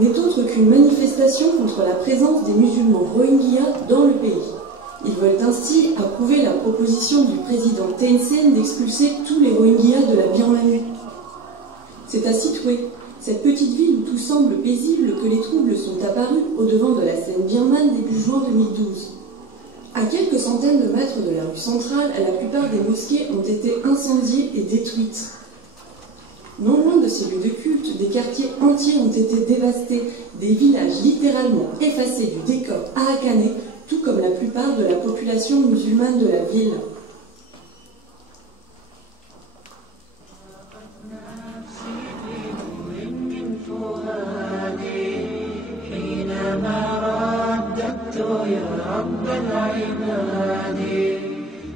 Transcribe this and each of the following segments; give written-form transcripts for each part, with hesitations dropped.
n'est autre qu'une manifestation contre la présence des musulmans Rohingyas dans le pays. Ils veulent ainsi approuver la proposition du président Thein Sein d'expulser tous les Rohingyas de la Birmanie. C'est à Sittwe, cette petite ville où tout semble paisible, que les troubles sont apparus au-devant de la scène birmane début juin 2012. À quelques centaines de mètres de la rue centrale, la plupart des mosquées ont été incendiées et détruites. Non loin de ces lieux de culte, des quartiers entiers ont été dévastés, des villages littéralement effacés du décor arakanais, tout comme la plupart de la population musulmane de la ville.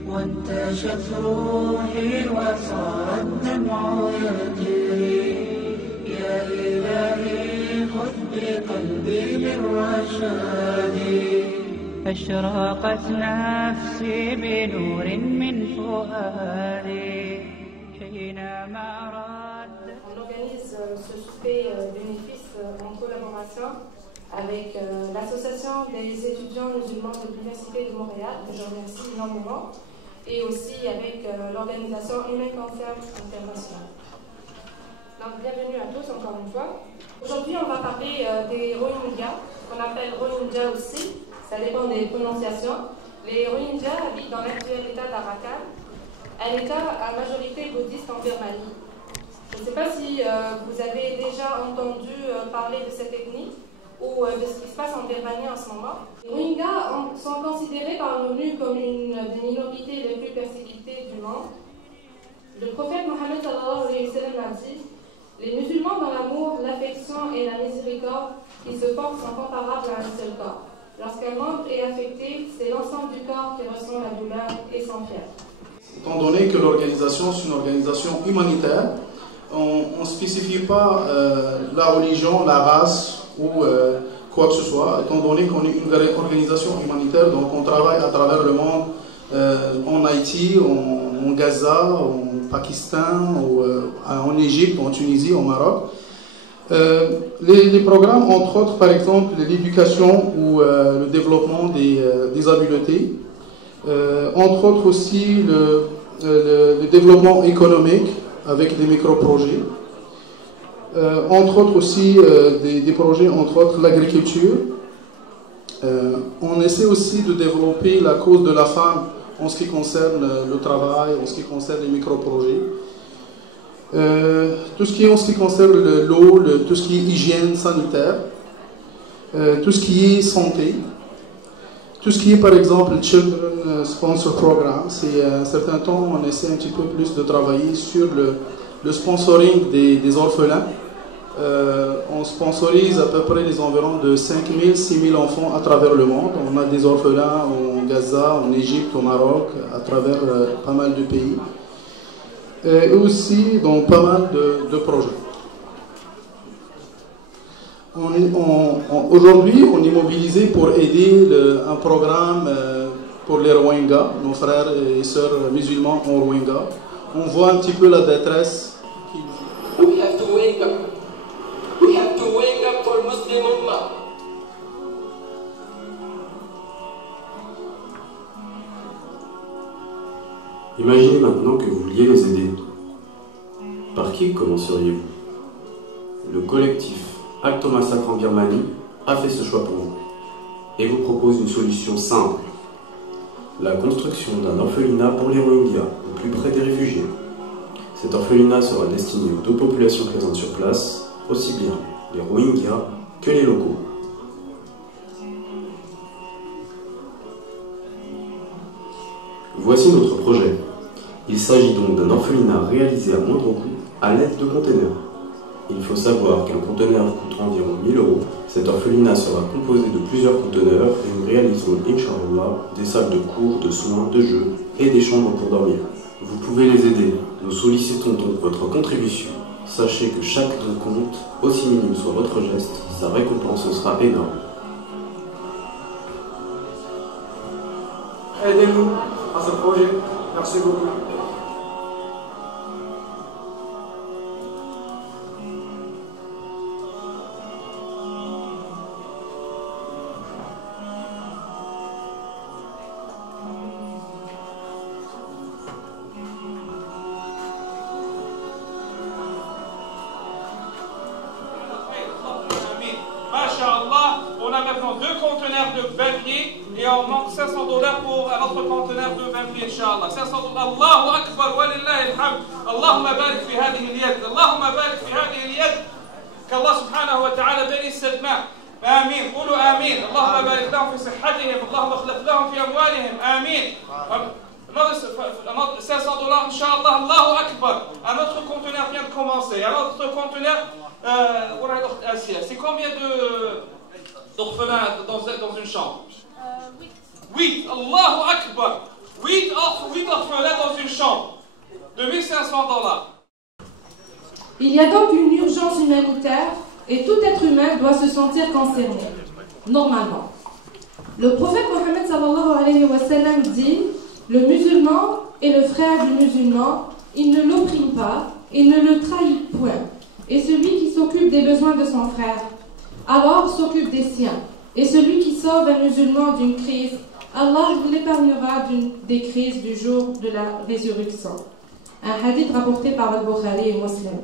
وانتشت روحي وصار الدمع يجري يا إلهي خذ بقلبي للرشاد أشرقت نفسي بنور من فؤادي حينما ردت. On organise ce souper bénéfice en collaboration avec l'association des étudiants musulmans de l'Université de Montréal, que je remercie énormément, et aussi avec l'organisation Human Concert International. Donc bienvenue à tous encore une fois. Aujourd'hui on va parler des Rohingyas, qu'on appelle Rohingyas aussi, ça dépend des prononciations. Les Rohingyas habitent dans l'actuel état d'Arakan, un état à majorité bouddhiste en Birmanie. Je ne sais pas si vous avez déjà entendu parler de cette ethnie ou de ce qui se passe en Birmanie en ce moment. Les Rohingyas sont considérés par l'ONU comme une des minorités les plus persécutées du monde. Le prophète Mohammed a dit « Les musulmans dans l'amour, l'affection et la miséricorde qui se portent sont comparables à un seul corps. Lorsqu'un membre est affecté, c'est l'ensemble du corps qui ressent la douleur et s'enfièvre. » Étant donné que l'organisation est une organisation humanitaire, on ne spécifie pas la religion, la race ou quoi que ce soit, étant donné qu'on est une organisation humanitaire, donc on travaille à travers le monde, en Haïti, en Gaza, en Pakistan, en Égypte, en Tunisie, au Maroc. Les programmes, entre autres, par exemple, l'éducation ou le développement des habiletés, entre autres aussi le développement économique avec des micro-projets. Entre autres aussi des projets, entre autres l'agriculture. On essaie aussi de développer la cause de la femme en ce qui concerne le travail, en ce qui concerne les micro-projets. Tout ce qui est en ce qui concerne l'eau, tout ce qui est hygiène sanitaire, tout ce qui est santé, tout ce qui est par exemple Children Sponsor Program. C'est un certain temps on essaie un petit peu plus de travailler sur le sponsoring des orphelins. On sponsorise à peu près les environs de 5 000, 6 000 enfants à travers le monde. On a des orphelins en Gaza, en Égypte, au Maroc, à travers pas mal de pays. Et aussi dans pas mal de projets. Aujourd'hui, on est mobilisé pour aider un programme pour les Rohingyas, nos frères et sœurs musulmans en Rohingya. On voit un petit peu la détresse. We have to wake up. We have to wake up for Muslim Ummah. Imaginez maintenant que vous vouliez les aider. Par qui commenceriez-vous? Le collectif Acte au Massacre en Birmanie a fait ce choix pour vous et vous propose une solution simple. La construction d'un orphelinat pour les Rohingyas, au plus près des réfugiés. Cet orphelinat sera destiné aux deux populations présentes sur place, aussi bien les Rohingyas que les locaux. Voici notre projet. Il s'agit donc d'un orphelinat réalisé à moindre coût à l'aide de containers. Il faut savoir qu'un conteneur coûte environ 1 000 €. Cet orphelinat sera composé de plusieurs conteneurs et nous réaliserons, Inch'Allah, des salles de cours, de soins, de jeux et des chambres pour dormir. Vous pouvez les aider. Nous sollicitons donc votre contribution. Sachez que chaque don compte, aussi minime soit votre geste, sa récompense sera énorme. Aidez-nous à ce projet. Merci beaucoup. maintenant 2 conteneurs de 20 pieds et on manque $500 pour un autre conteneur de 20 pieds, Inch'Allah. $500. Allahu Akbar, walillahi alhamd. Allahumma barik fi hadihi al-yad. Allahumma barik fi hadihi al-yad. Qu'Allah subhanahu wa ta'ala bénisse cette main. آمين قولوا آمين اللهم بارك لهم في صحتهم اللهم اخلف لهم في أموالهم آمين $500 Inch'Allah. Allahu Akbar. Un autre conteneur vient de commencer. Un autre conteneur c'est combien d'orphelins dans une chambre? 8. Allahu Akbar. 8 orphelins dans une chambre. $2,500. Il y a donc une urgence humanitaire et tout être humain doit se sentir concerné, normalement. Le prophète Mohammed sallallahu alayhi wa sallam dit: le musulman est le frère du musulman, il ne l'opprime pas et ne le trahit point. Et celui qui s'occupe des besoins de son frère, alors s'occupe des siens. Et celui qui sauve un musulman d'une crise, Allah l'épargnera des crises du jour de la résurrection. Un hadith rapporté par Al-Bukhari et Muslim.